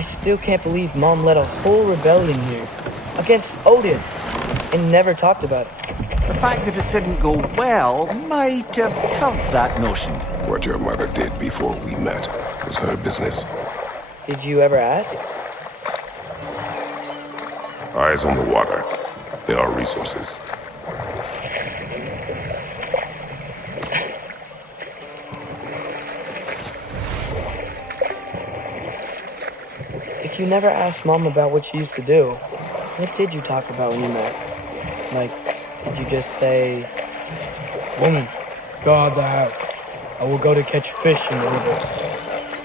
I still can't believe Mom led a whole rebellion here against Odin and never talked about it. The fact that it didn't go well might have curbed that notion. What your mother did before we met was her business. Did you ever ask? Eyes on the water. There are resources. If you never asked Mom about what she used to do, what did you talk about when you met? Like, did you just say, "Woman, guard the house. I will go to catch fish in the river,"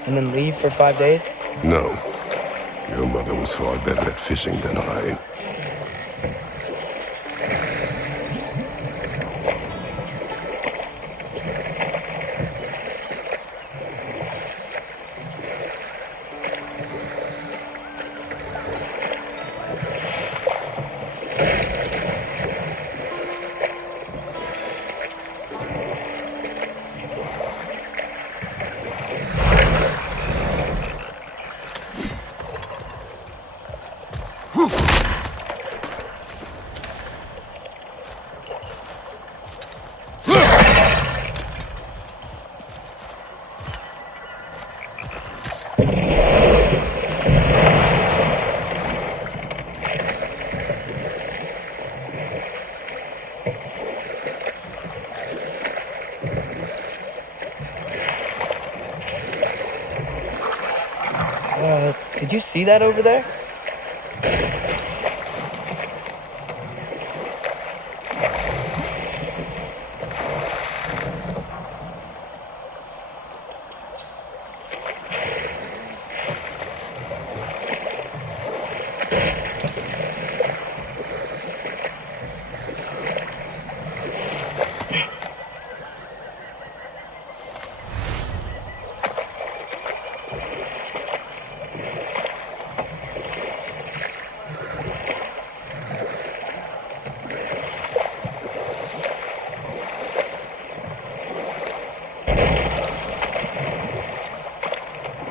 and then leave for 5 days? No. Your mother was far better at fishing than I. Did you see that over there?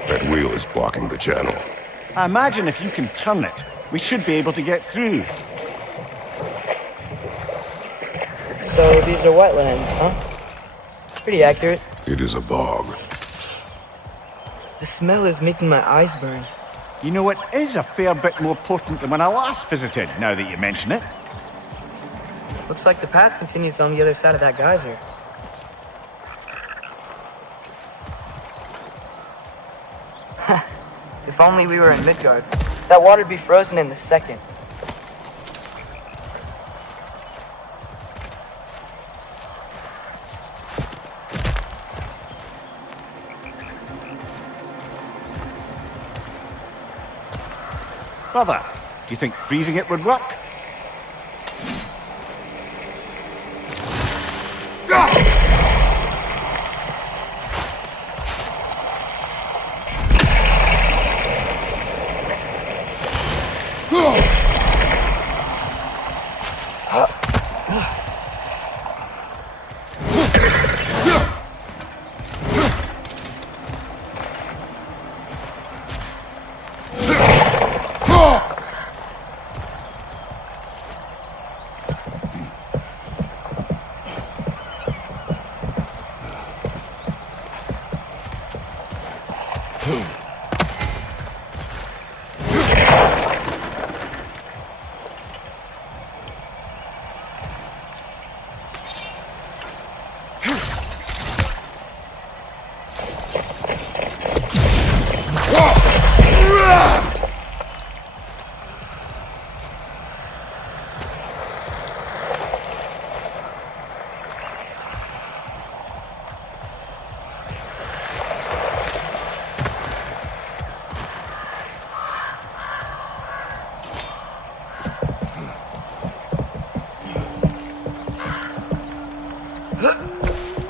That wheel is blocking the channel. I imagine if you can turn it, we should be able to get through. So these are wetlands, huh? Pretty accurate. It is a bog. The smell is making my eyes burn. You know, it is a fair bit more potent than when I last visited, now that you mention it. Looks like the path continues on the other side of that geyser. If only we were in Midgard. That water'd be frozen in a second. Brother, do you think freezing it would work?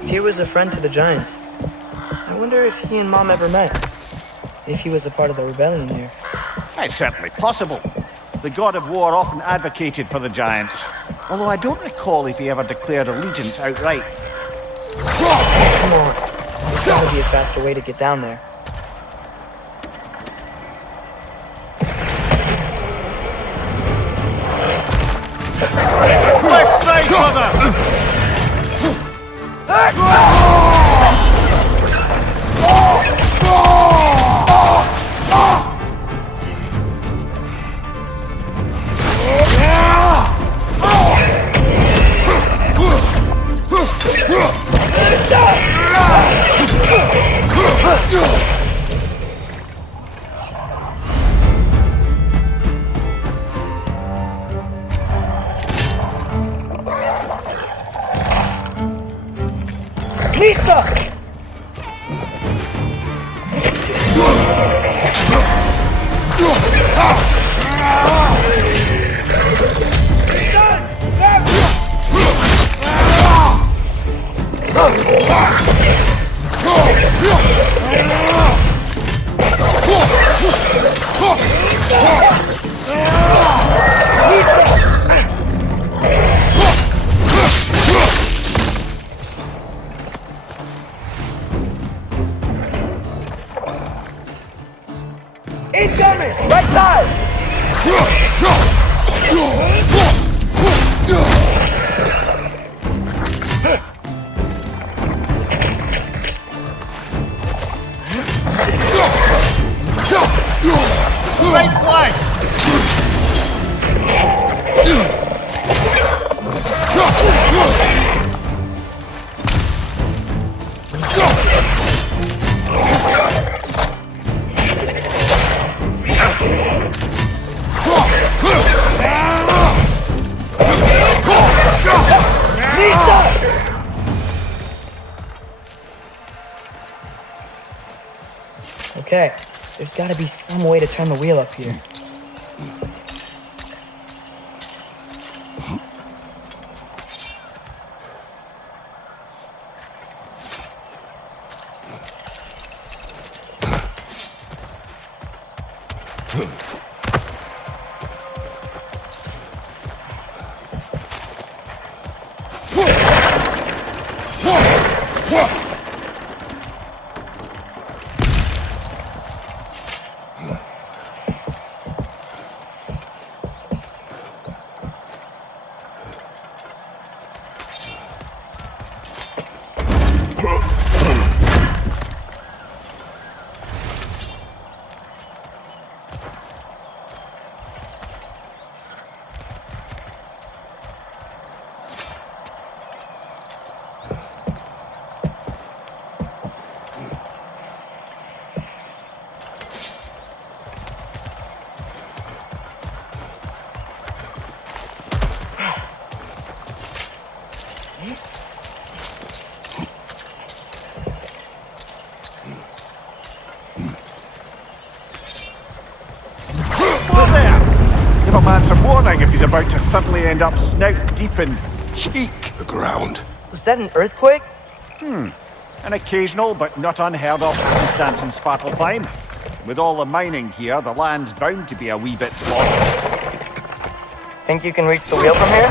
Tyr was a friend to the Giants. I wonder if he and Mom ever met. If he was a part of the rebellion here. It's certainly possible. The god of war often advocated for the Giants. Although I don't recall if he ever declared allegiance outright. Come on. There's gotta be a faster way to get down there. Lisa! Incoming! Right side! Right flank! Okay, there's gotta be some way to turn the wheel up here. Give a man some warning if he's about to suddenly end up snout deep in cheek. The ground. Was that an earthquake? An occasional but not unheard of happenstance in Svartalfheim. With all the mining here, the land's bound to be a wee bit flawed. Think you can reach the wheel from here?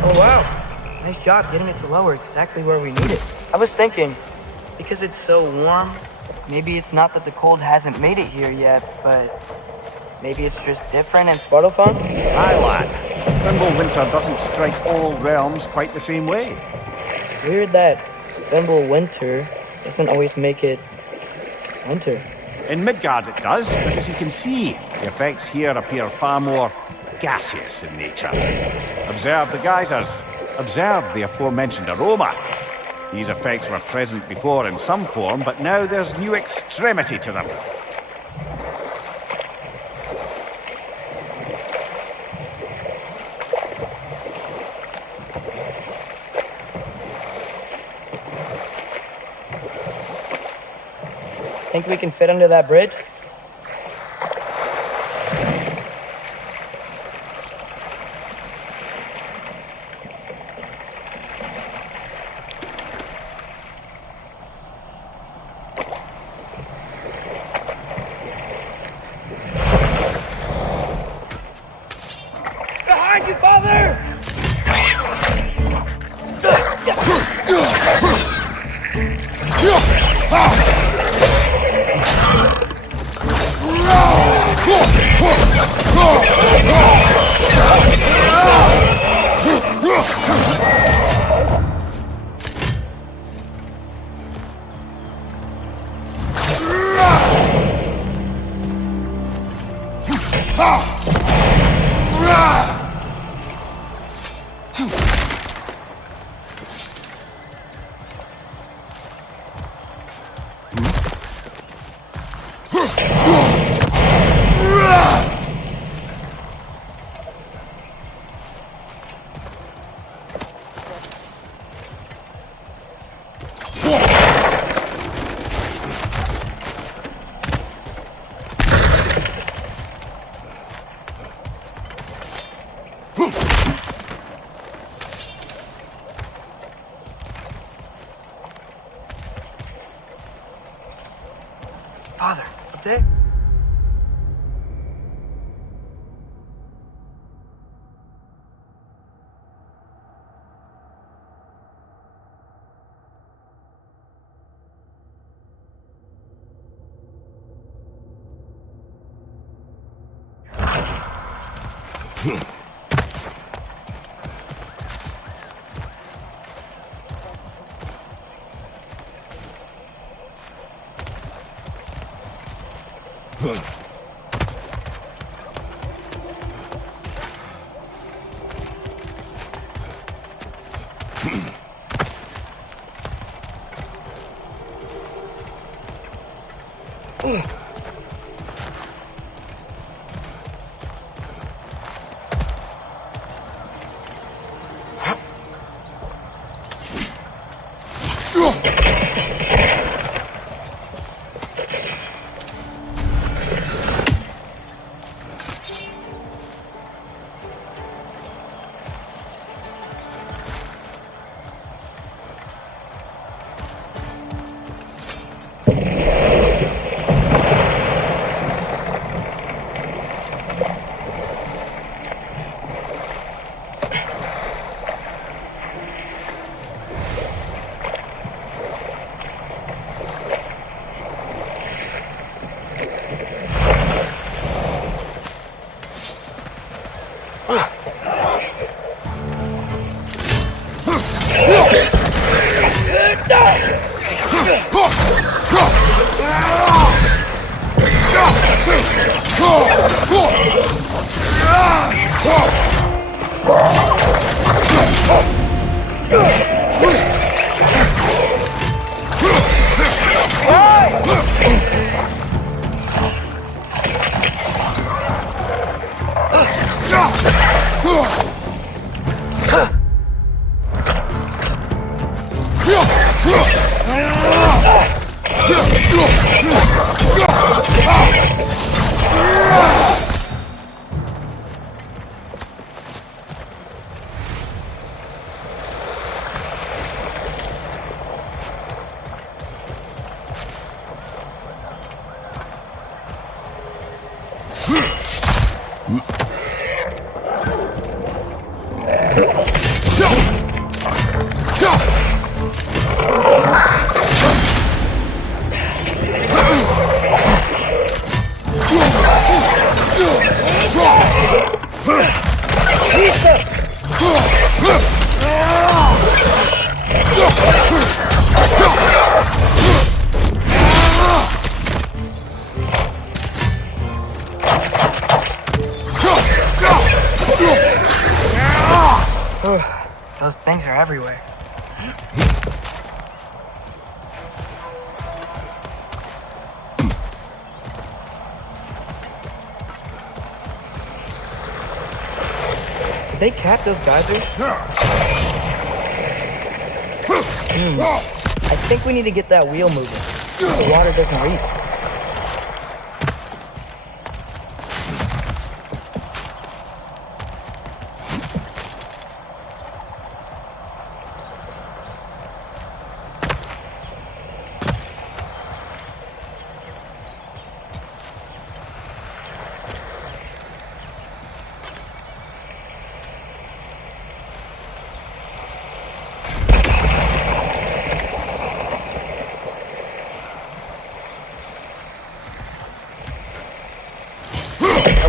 Oh wow, nice job getting it to lower exactly where we need it. I was thinking, because it's so warm, maybe it's not that the cold hasn't made it here yet, but maybe it's just different in Svartalfheim? Aye, lad. Winter doesn't strike all realms quite the same way. Weird that winter doesn't always make it winter. In Midgard it does, but as you can see, the effects here appear far more gaseous in nature. Observe the geysers. Observe the aforementioned aroma. These effects were present before in some form, but now there's new extremity to them. Think we can fit under that bridge? Behind you, father! Father, up there? Those things are everywhere. Did they cap those geysers? I think we need to get that wheel moving. The water doesn't reach.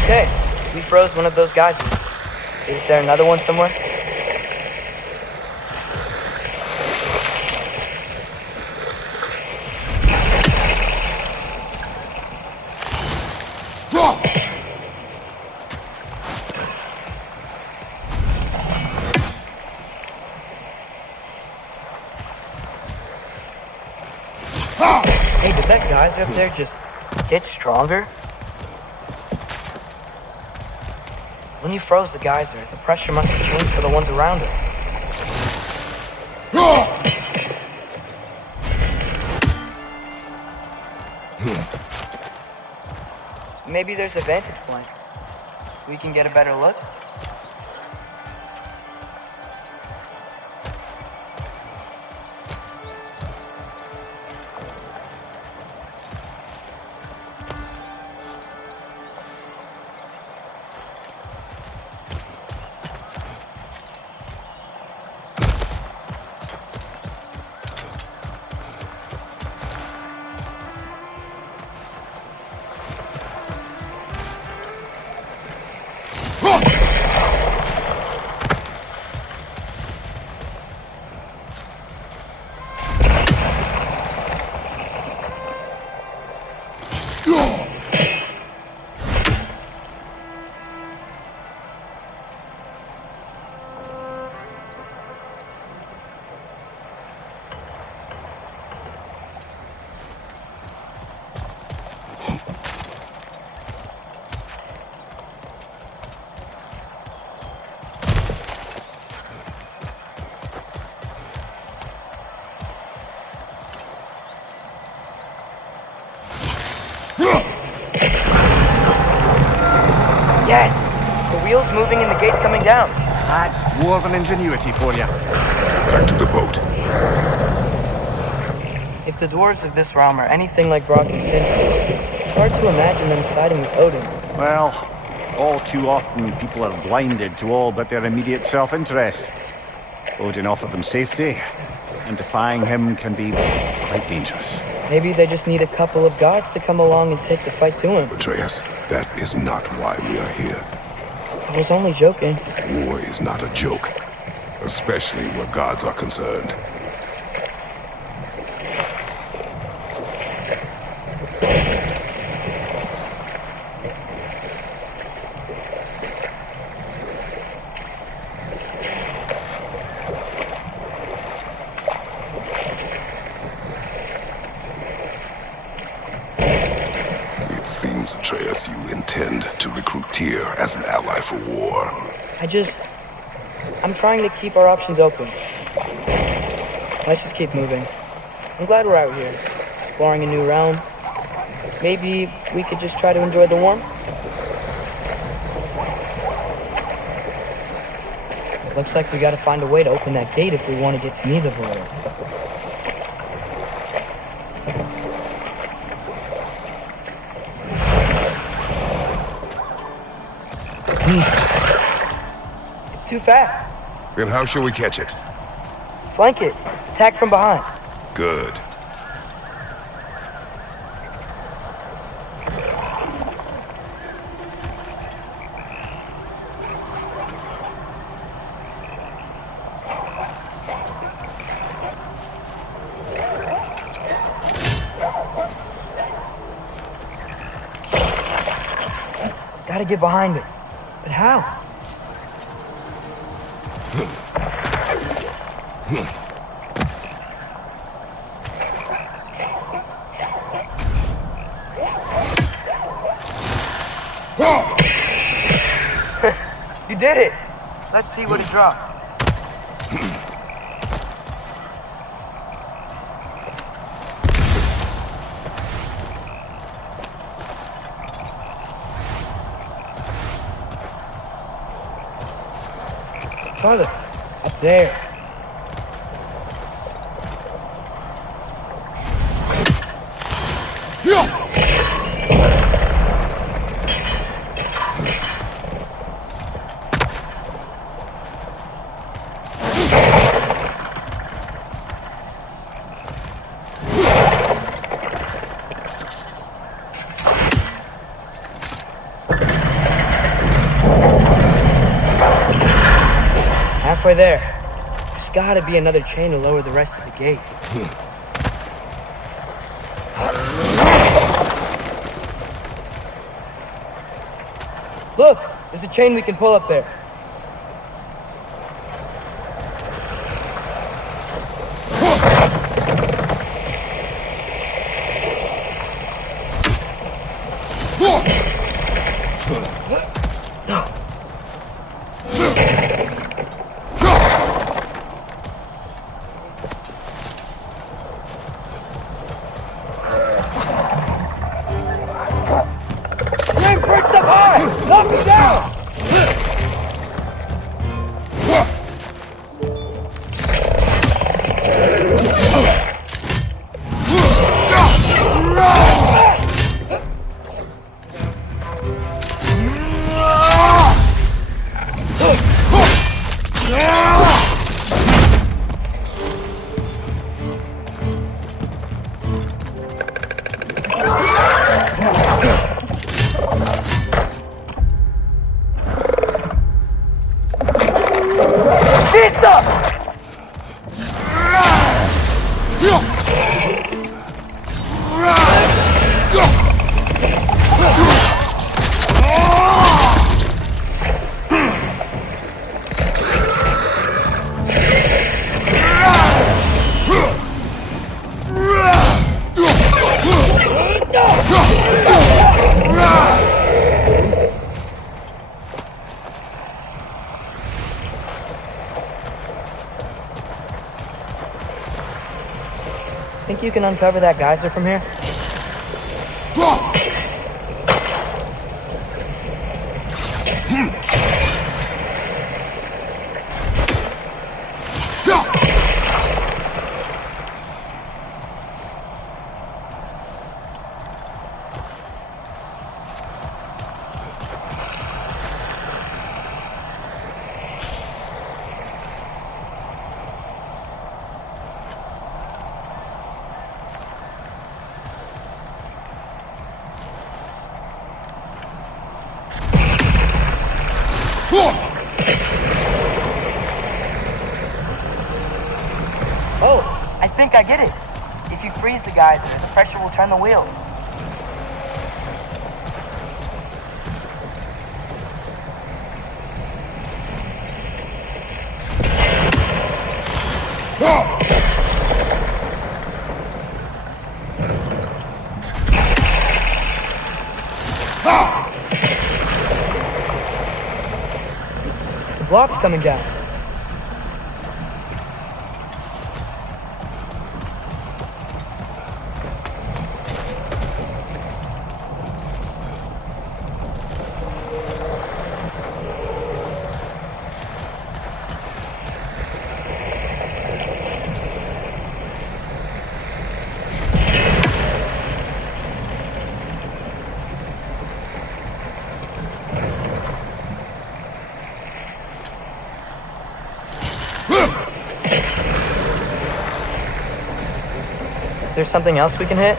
Okay, we froze one of those geysers. Is there another one somewhere? guys up there just get stronger? When you froze the geyser, the pressure must have changed for the ones around it. Maybe there's a vantage point. We can get a better look. Yes! The wheel's moving and the gate's coming down. That's dwarven ingenuity for you. Back to the boat. If the dwarves of this realm are anything like Brock and Sindri, it's hard to imagine them siding with Odin. Well, all too often people are blinded to all but their immediate self-interest. Odin offered them safety, and defying him can be quite dangerous. Maybe they just need a couple of gods to come along and take the fight to him. Atreus, that is not why we are here. I was only joking. War is not a joke, especially where gods are concerned. It seems, Atreus, you intend to recruit Tyr as an ally for war. I'm trying to keep our options open. Let's just keep moving. I'm glad we're out here, exploring a new realm. Maybe we could just try to enjoy the warmth? Looks like we gotta find a way to open that gate if we want to get to Nidavellir. It's too fast. Then how shall we catch it? Flank it. Attack from behind. Good. Gotta get behind it. But how? You did it! Let's see what it dropped. Farther. Up there. Halfway there. There's gotta be another chain to lower the rest of the gate. Look! There's a chain we can pull up there. Flame perched up high! Knock him down! Think you can uncover that geyser from here? Oh, I think I get it. If you freeze the geyser, the pressure will turn the wheel. The block's coming down. Is there something else we can hit?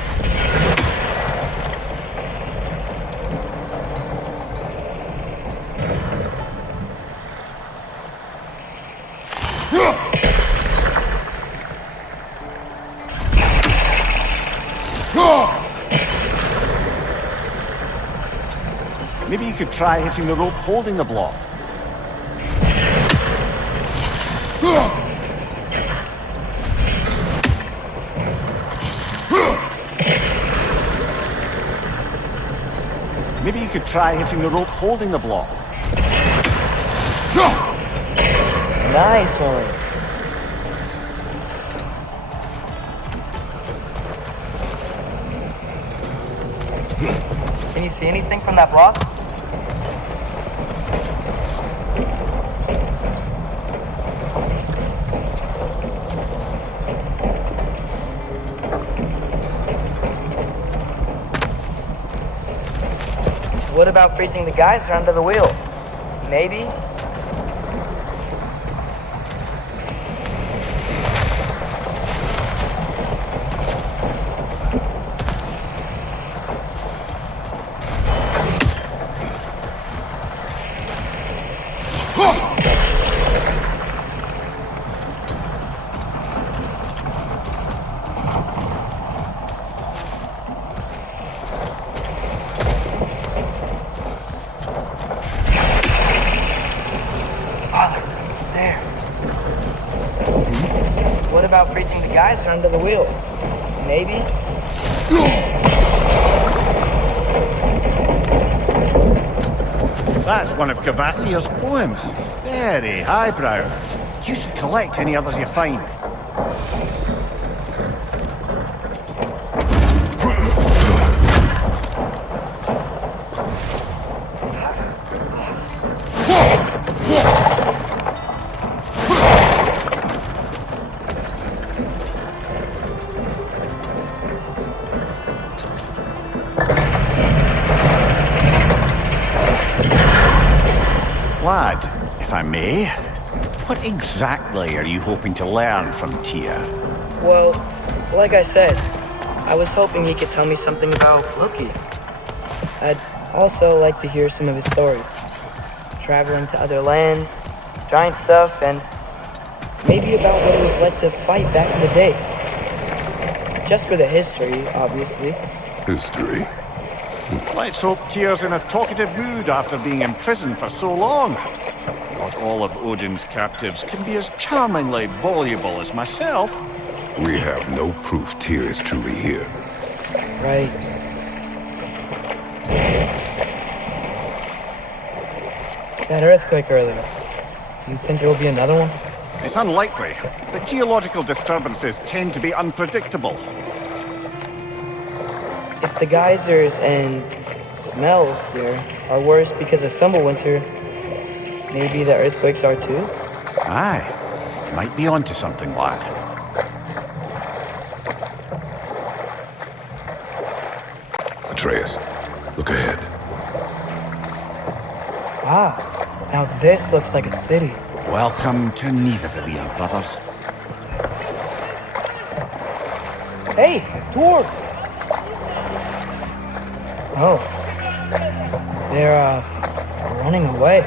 Maybe you could try hitting the rope holding the block. Maybe you could try hitting the rope holding the block. Nice one. Can you see anything from that block? What about freezing the geyser under the wheel? Maybe? What about freezing the geyser under the wheel? Maybe? That's one of Cavassier's poems. Very highbrow. You should collect any others you find. Lad, if I may, what exactly are you hoping to learn from Tia? Well, like I said, I was hoping he could tell me something about Loki. I'd also like to hear some of his stories. Traveling to other lands, giant stuff, and maybe about what it was like to fight back in the day. Just for the history, obviously. History. Let's hope Tyr's in a talkative mood after being imprisoned for so long. Not all of Odin's captives can be as charmingly voluble as myself. We have no proof Tyr is truly here. Right. That earthquake earlier. Do you think there will be another one? It's unlikely, but geological disturbances tend to be unpredictable. If the geysers and smell here are worse because of Fimbulwinter, maybe the earthquakes are too? Aye, you might be onto something, lad. Atreus, look ahead. Ah, now this looks like a city. Welcome to Nidavellir, brothers. Hey, dwarves! Oh, they're running away.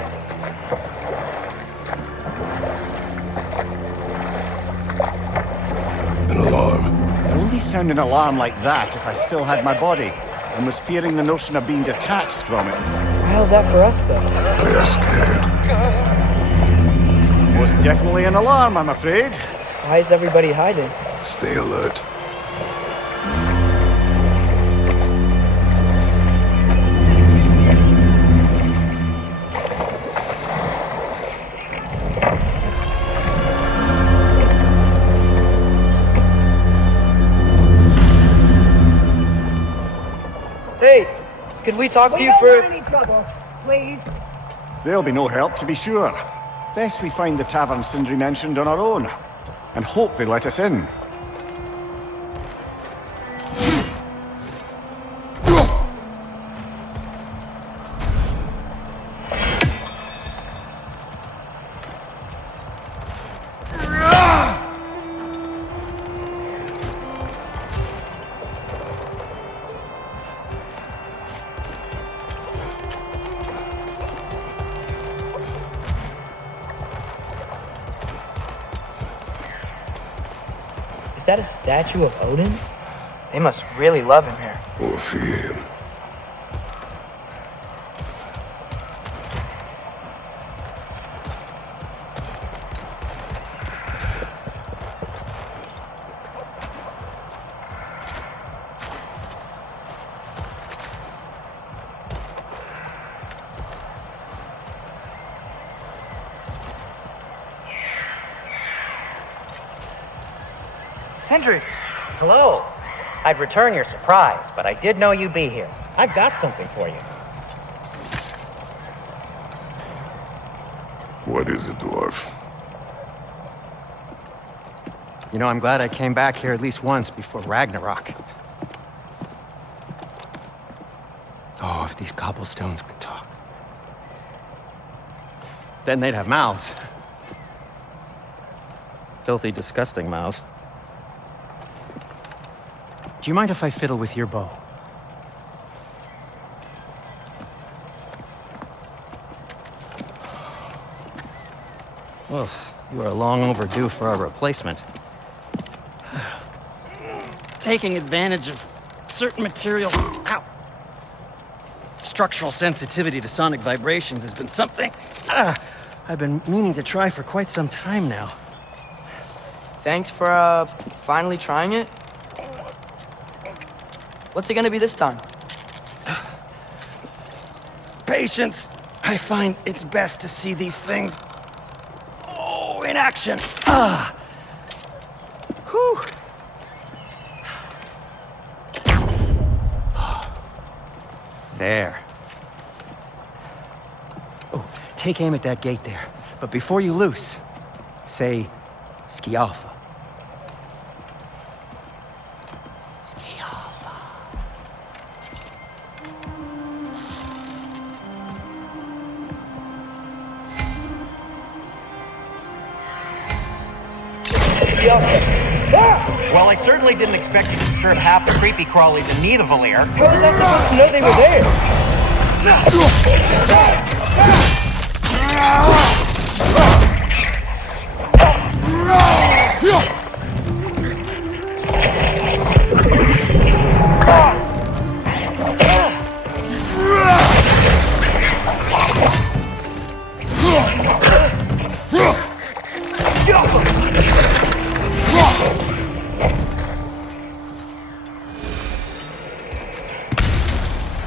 An alarm. I'd only sound an alarm like that if I still had my body and was fearing the notion of being detached from it. Why held that for us, though? They're scared. Most definitely an alarm, I'm afraid. Why is everybody hiding? Stay alert. Hey, could we talk to you don't for... want any trouble, please. There'll be no help, to be sure. Best we find the tavern Sindri mentioned on our own, and hope they let us in. Is that a statue of Odin? They must really love him here. Or fear him. Sindri! Hello. I'd return your surprise, but I did know you'd be here. I've got something for you. What is it, dwarf? You know, I'm glad I came back here at least once before Ragnarok. Oh, if these cobblestones could talk. Then they'd have mouths. Filthy, disgusting mouths. Do you mind if I fiddle with your bow? Well, you are long overdue for a replacement. Taking advantage of certain material... Ow! Structural sensitivity to sonic vibrations has been something... I've been meaning to try for quite some time now. Thanks for, finally trying it. What's it gonna be this time? Patience! I find it's best to see these things, in action. Whew. There. Oh, take aim at that gate there. But before you loose, say, Skialfa. Skialfa. Well, I certainly didn't expect you to disturb half the creepy crawlies in need of Valir. How was I supposed to know they were there?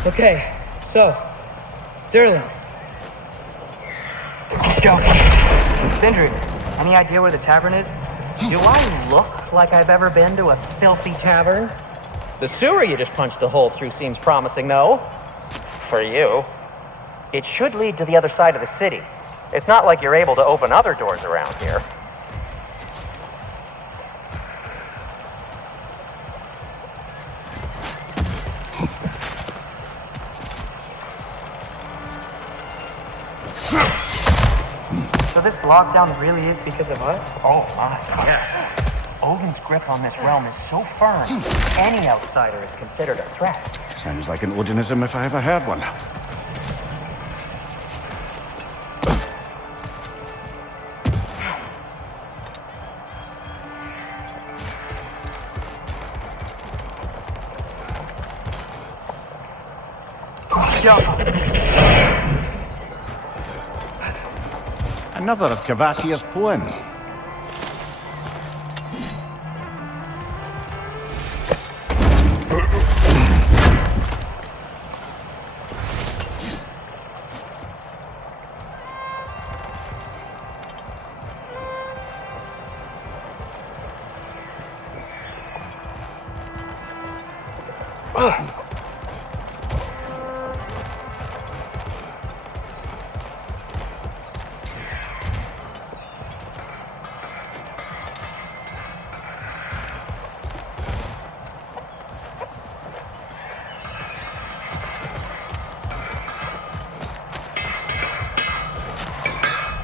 Okay, so, Durlin. Sindri, any idea where the tavern is? Do I look like I've ever been to a filthy tavern? The sewer you just punched a hole through seems promising, though. For you. It should lead to the other side of the city. It's not like you're able to open other doors around here. So this lockdown really is because of us? Oh my, yes. Odin's grip on this realm is so firm, any outsider is considered a threat. Sounds like an Odinism if I ever heard one. Another of Kvasir's poems.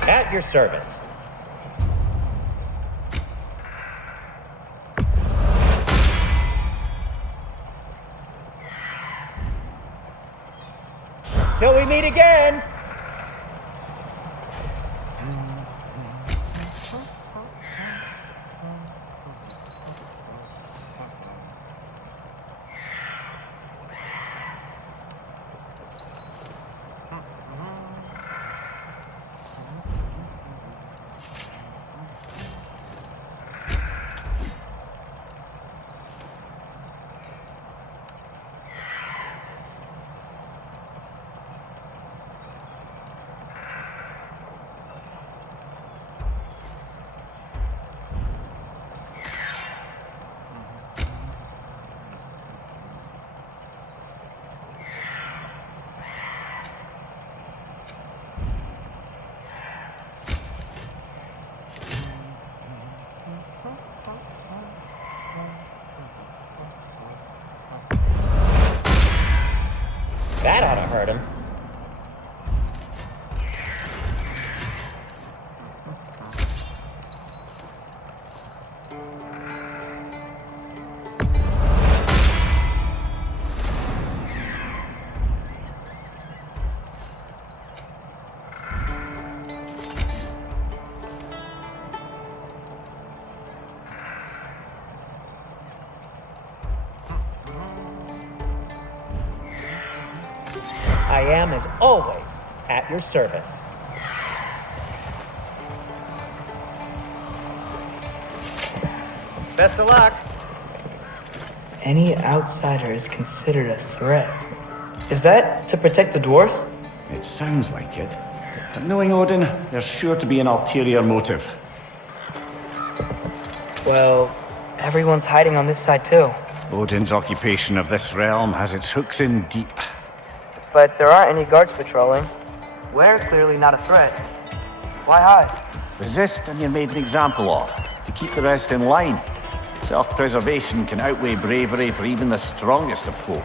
At your service. Till we meet again! That ought to hurt him. I am, as always, at your service. Best of luck. Any outsider is considered a threat. Is that to protect the dwarves? It sounds like it. But knowing Odin, there's sure to be an ulterior motive. Well, everyone's hiding on this side too. Odin's occupation of this realm has its hooks in deep. But there aren't any guards patrolling. We're clearly not a threat. Why hide? Resist and you're made an example of, to keep the rest in line. Self-preservation can outweigh bravery for even the strongest of folk.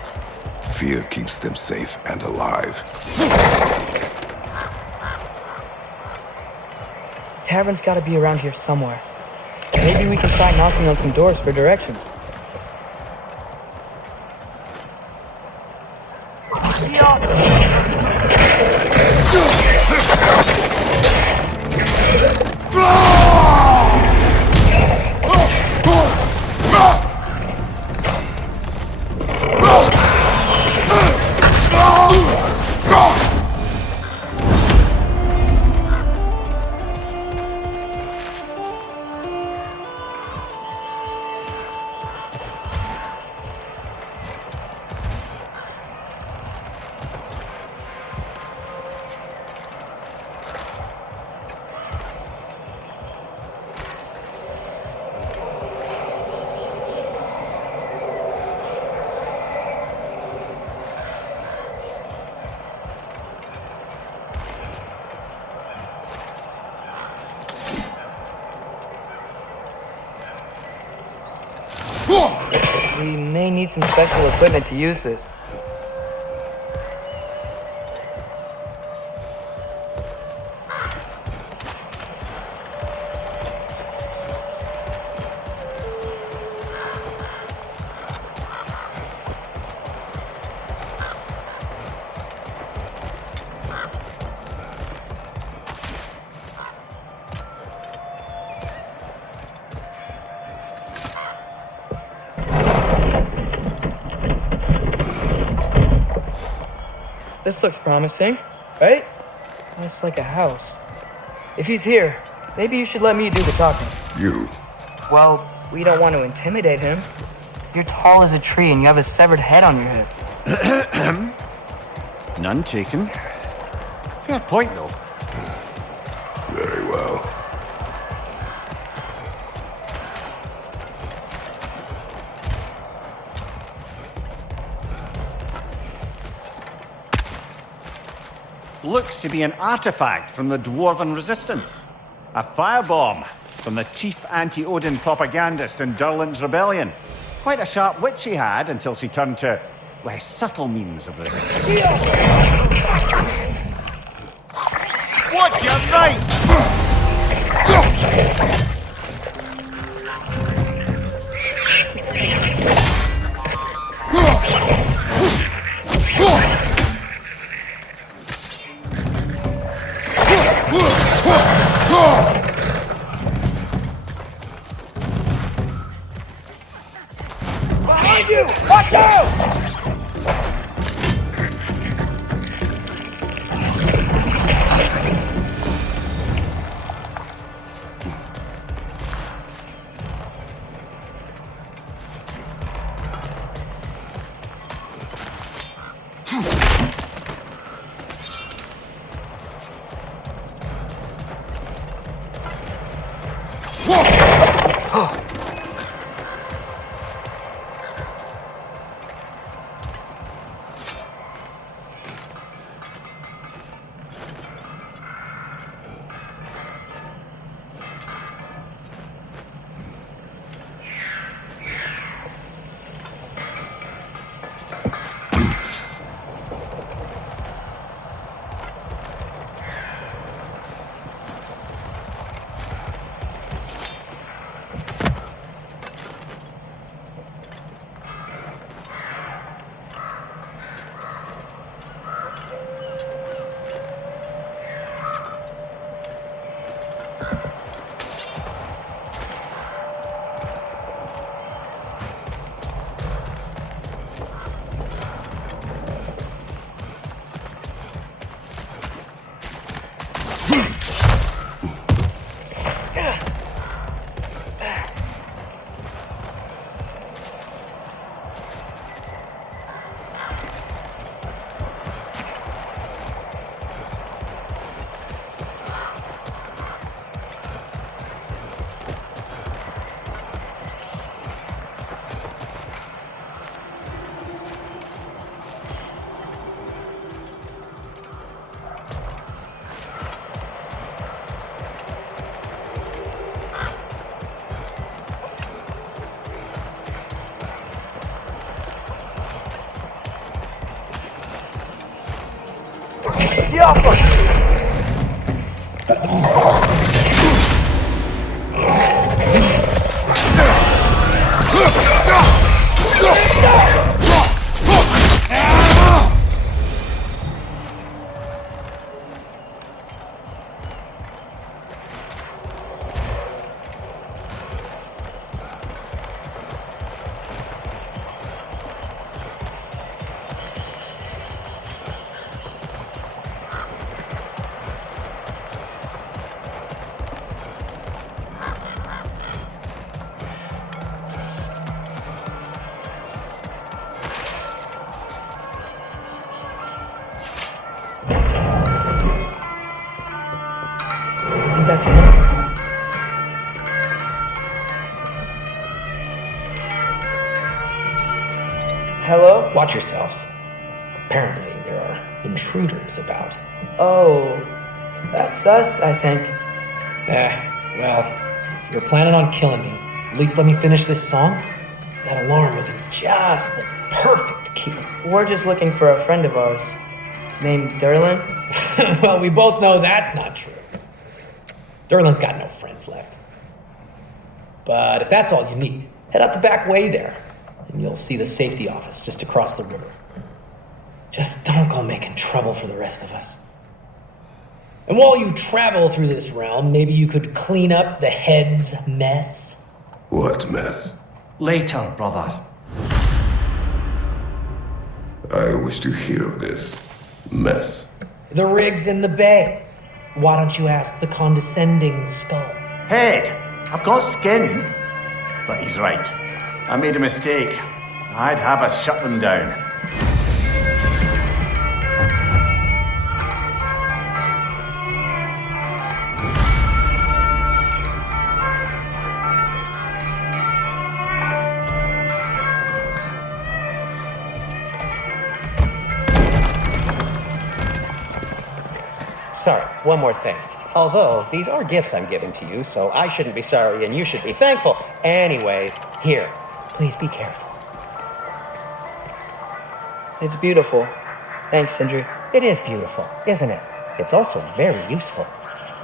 Fear keeps them safe and alive. Tavern's gotta be around here somewhere. Maybe we can try knocking on some doors for directions. We may need some special equipment to use this. This looks promising, right? It's like a house. If he's here, maybe you should let me do the talking. You. Well, we don't want to intimidate him. You're tall as a tree and you have a severed head on your head. None taken. Fair point, though. Very well. Looks to be an artifact from the Dwarven Resistance. A firebomb from the chief anti-Odin propagandist in Durlin's rebellion. Quite a sharp wit she had until she turned to less subtle means of resistance. What's your right? Behind you! Watch out! Get off him! That's it. Hello? Watch yourselves. Apparently, there are intruders about. Oh, that's us, I think. Well, if you're planning on killing me, at least let me finish this song. That alarm was in just the perfect key. We're just looking for a friend of ours named Derlin. Well, we both know that's not true. Derlin's got no friends left. But if that's all you need, head up the back way there, and you'll see the safety office just across the river. Just don't go making trouble for the rest of us. And while you travel through this realm, maybe you could clean up the head's mess. What mess? Later, brother. I wish to hear of this mess. The rig's in the bay. Why don't you ask the condescending skull? Head, I've got skin. But he's right. I made a mistake. I'd have us shut them down. Sorry, one more thing. Although, these are gifts I'm giving to you, so I shouldn't be sorry and you should be thankful. Anyways, here, please be careful. It's beautiful. Thanks, Sindri. It is beautiful, isn't it? It's also very useful.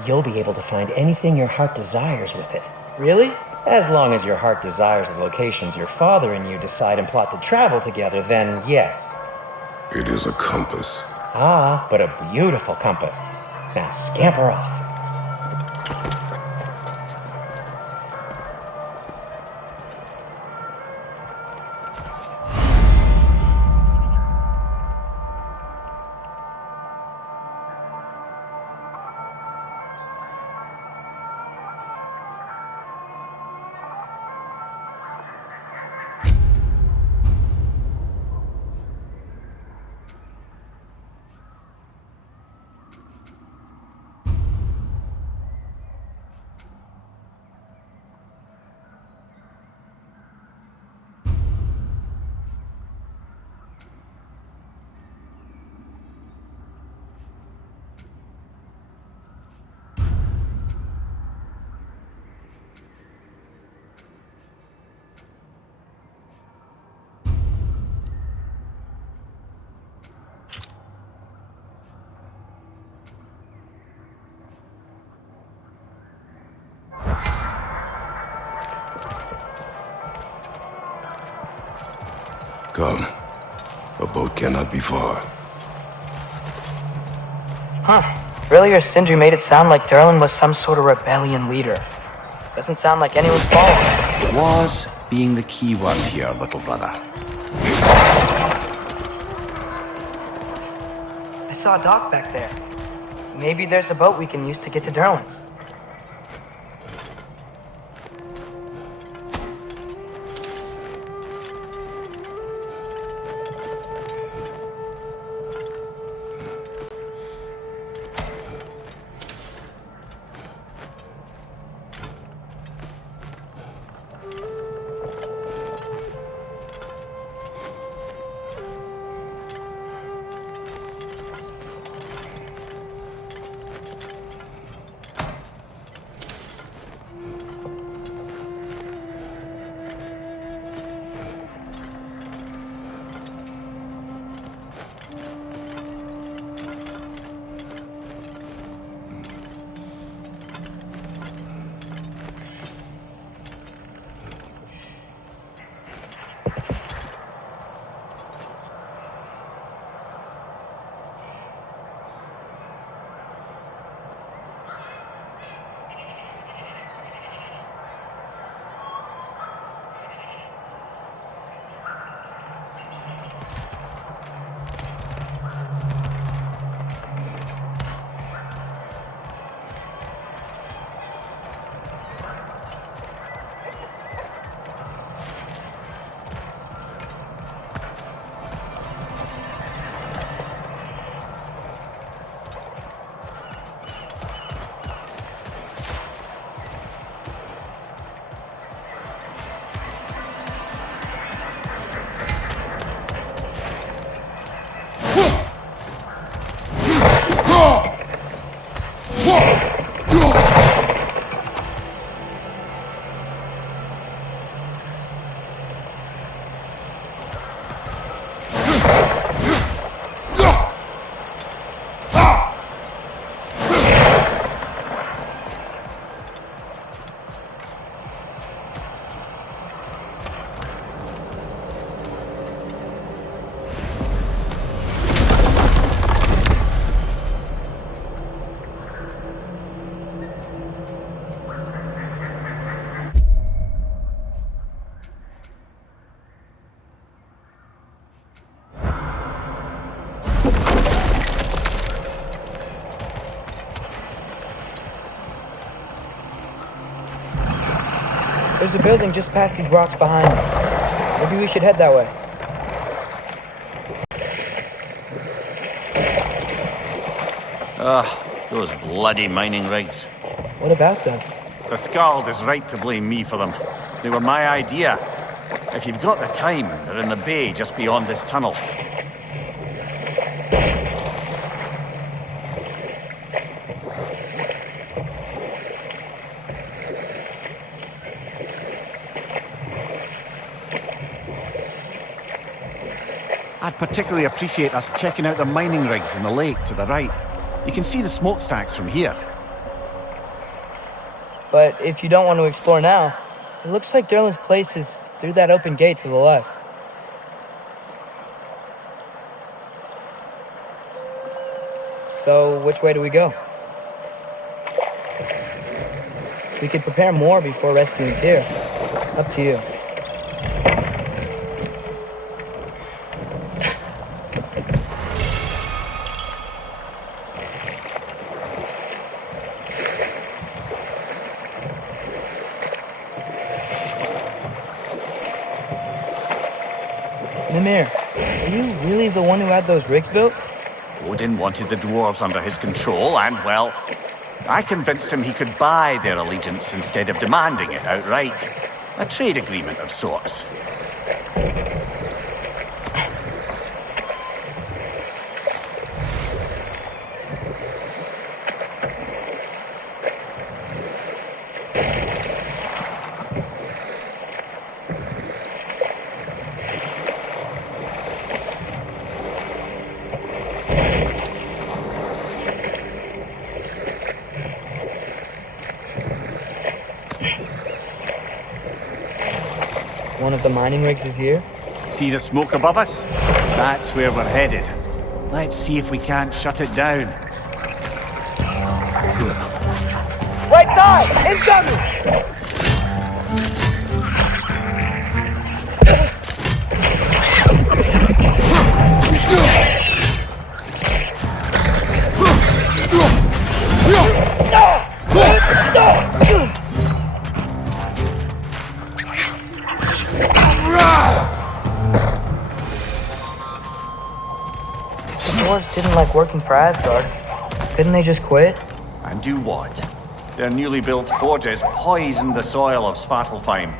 You'll be able to find anything your heart desires with it. Really? As long as your heart desires the locations your father and you decide and plot to travel together, then yes. It is a compass. Ah, but a beautiful compass. Now scamper off. Come. A boat cannot be far. Earlier, Sindri made it sound like Derlin was some sort of rebellion leader. Doesn't sound like anyone's following. Was being the key word here, little brother. I saw a dock back there. Maybe there's a boat we can use to get to Derlin's. There's a building just past these rocks behind me. Maybe we should head that way. Those bloody mining rigs. What about them? The Skald is right to blame me for them. They were my idea. If you've got the time, they're in the bay just beyond this tunnel. I'd particularly appreciate us checking out the mining rigs in the lake to the right. You can see the smokestacks from here. But if you don't want to explore now, it looks like Derlin's place is through that open gate to the left. So, which way do we go? We could prepare more before rescuing Tyr. Up to you. Mimir, are you really the one who had those rigs built? Odin wanted the dwarves under his control, and, well, I convinced him he could buy their allegiance instead of demanding it outright. A trade agreement of sorts. One of the mining rigs is here? See the smoke above us? That's where we're headed. Let's see if we can't shut it down. Right side! Incoming! Dwarves didn't like working for Asgard. Couldn't they just quit? And do what? Their newly built forges poisoned the soil of Svartalfheim.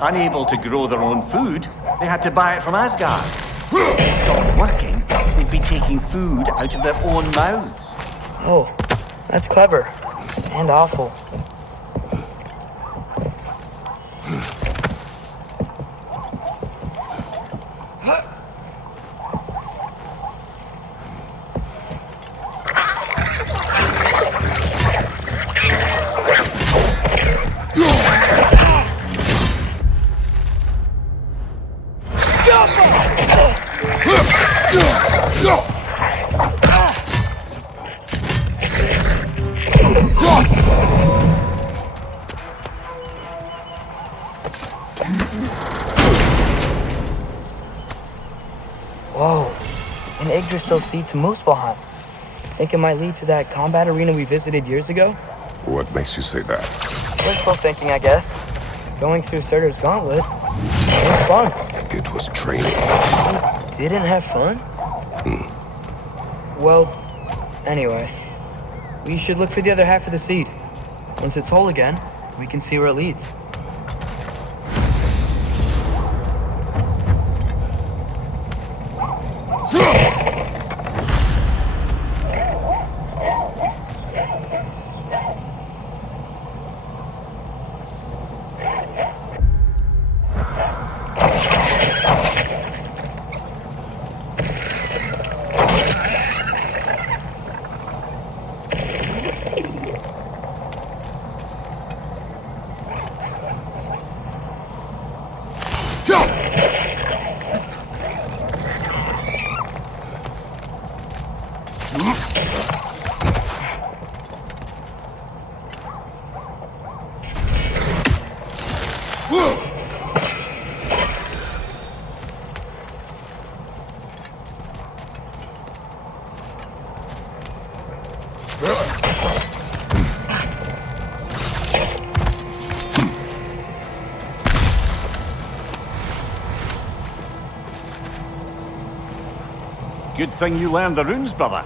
Unable to grow their own food, they had to buy it from Asgard. If they stopped working, they'd be taking food out of their own mouths. Oh, that's clever. And awful. Whoa, an Yggdrasil seed to Muspelheim. Think it might lead to that combat arena we visited years ago? What makes you say that? Wishful thinking, I guess. Going through Surtur's gauntlet. It was fun. It was training. You didn't have fun? Well, anyway. We should look for the other half of the seed. Once it's whole again, we can see where it leads. Good thing you learned the runes, brother.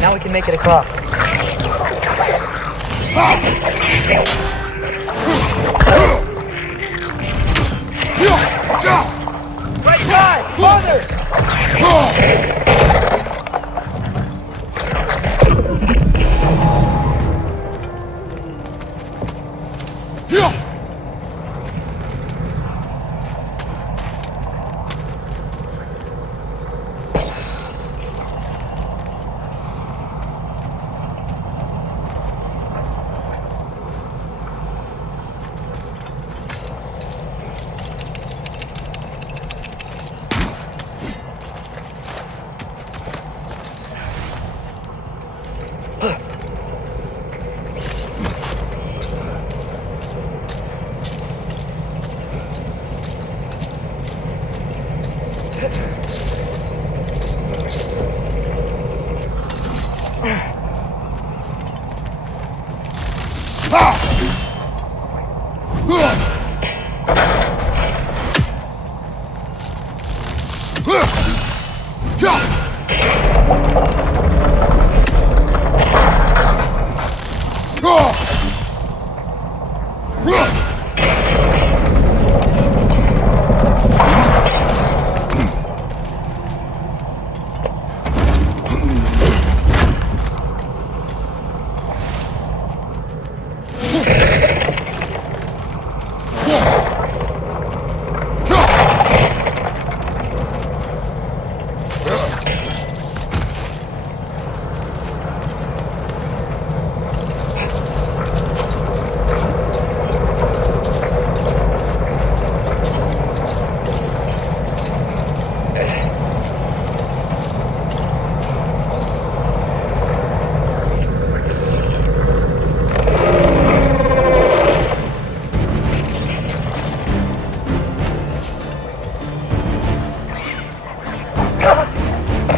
Now we can make it across. Right side! Father!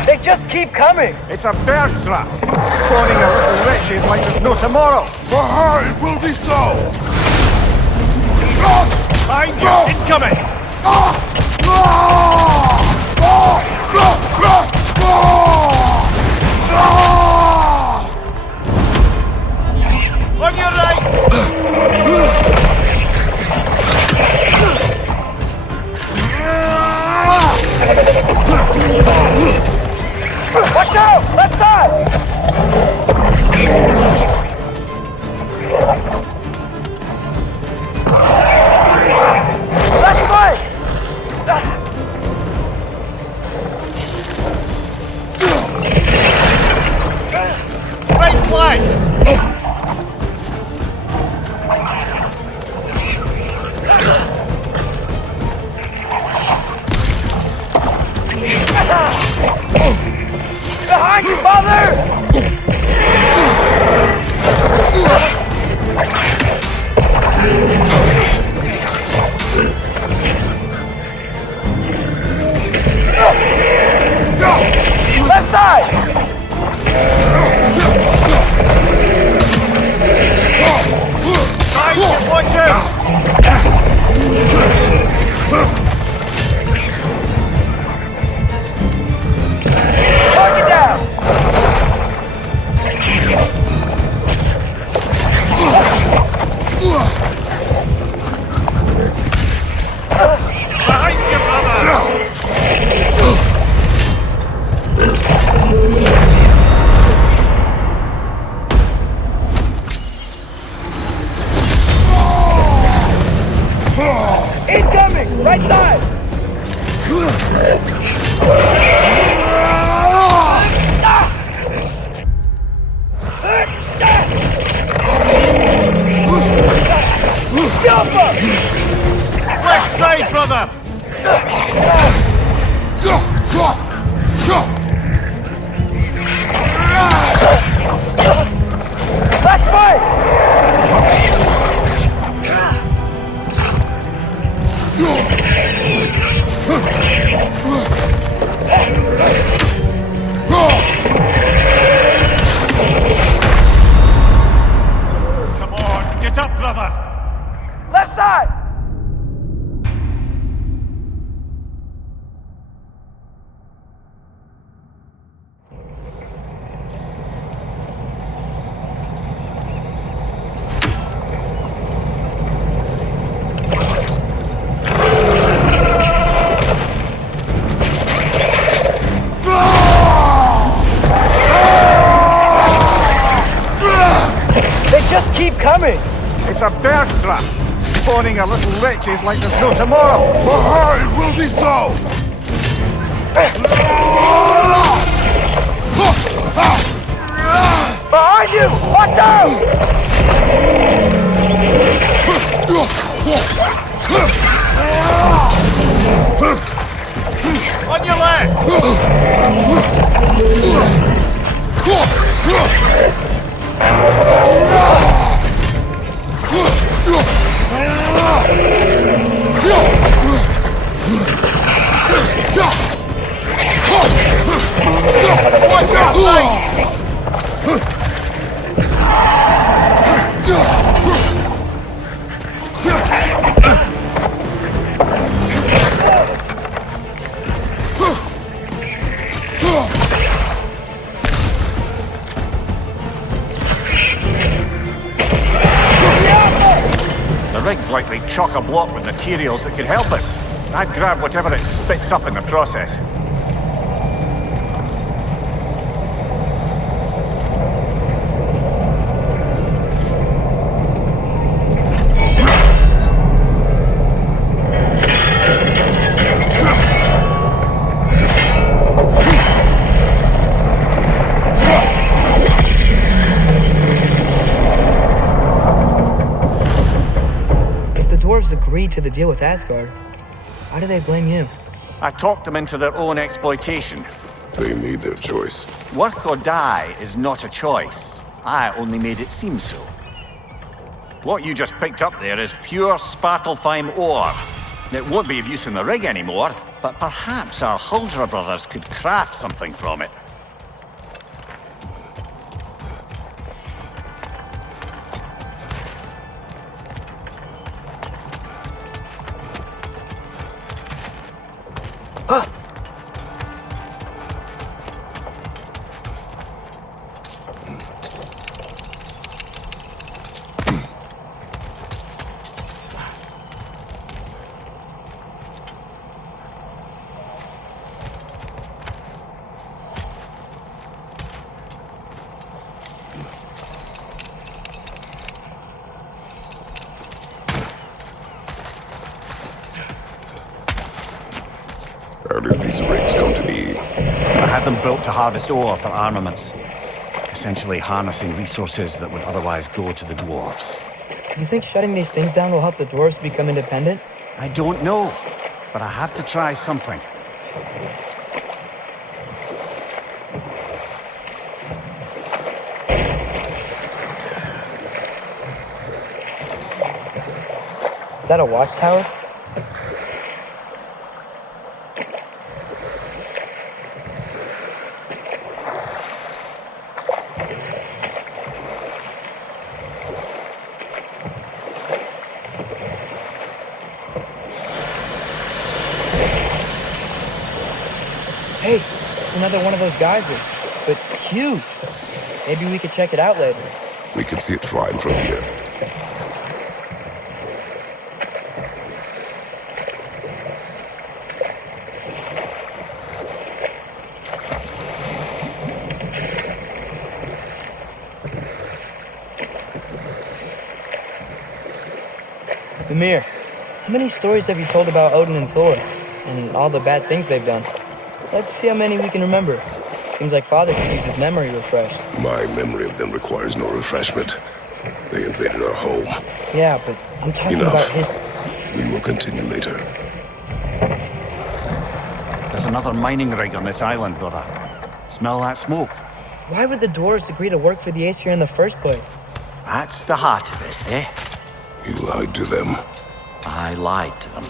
They just keep coming! It's a bird trap, spawning a little wretches like there's no tomorrow. For her, it will be so! Behind you, incoming! On your right! Watch out! Left side! Left foot! Right flank! Behind you, father! Left side! Watch out! a bird's trap. Spawning our little wretches like there's no tomorrow. It will be so! Behind you! Watch out! On your left! What's up, mate? The rig's likely chock-a-block with materials that could help us. I'd grab whatever it spits up in the process. Agreed to the deal with Asgard. Why do they blame you? I talked them into their own exploitation. They made their choice. Work or die is not a choice. I only made it seem so. What you just picked up there is pure Svartalfheim ore. It won't be of use in the rig anymore, but perhaps our Huldra brothers could craft something from it. How did these rigs come to be? I had them built to harvest ore for armaments. Essentially harnessing resources that would otherwise go to the dwarves. You think shutting these things down will help the dwarves become independent? I don't know, but I have to try something. Is that a watchtower? Hey, it's another one of those geysers, but huge. Maybe we could check it out later. We can see it fine from here. Ymir, how many stories have you told about Odin and Thor, and all the bad things they've done? Let's see how many we can remember. Seems like Father could use his memory refreshed. My memory of them requires no refreshment. They invaded our home. Yeah, but I'm talking Enough. about his... We will continue later. There's another mining rig on this island, brother. Smell that smoke? Why would the dwarves agree to work for the Aesir in the first place? That's the heart of it, eh? You lied to them. I lied to them.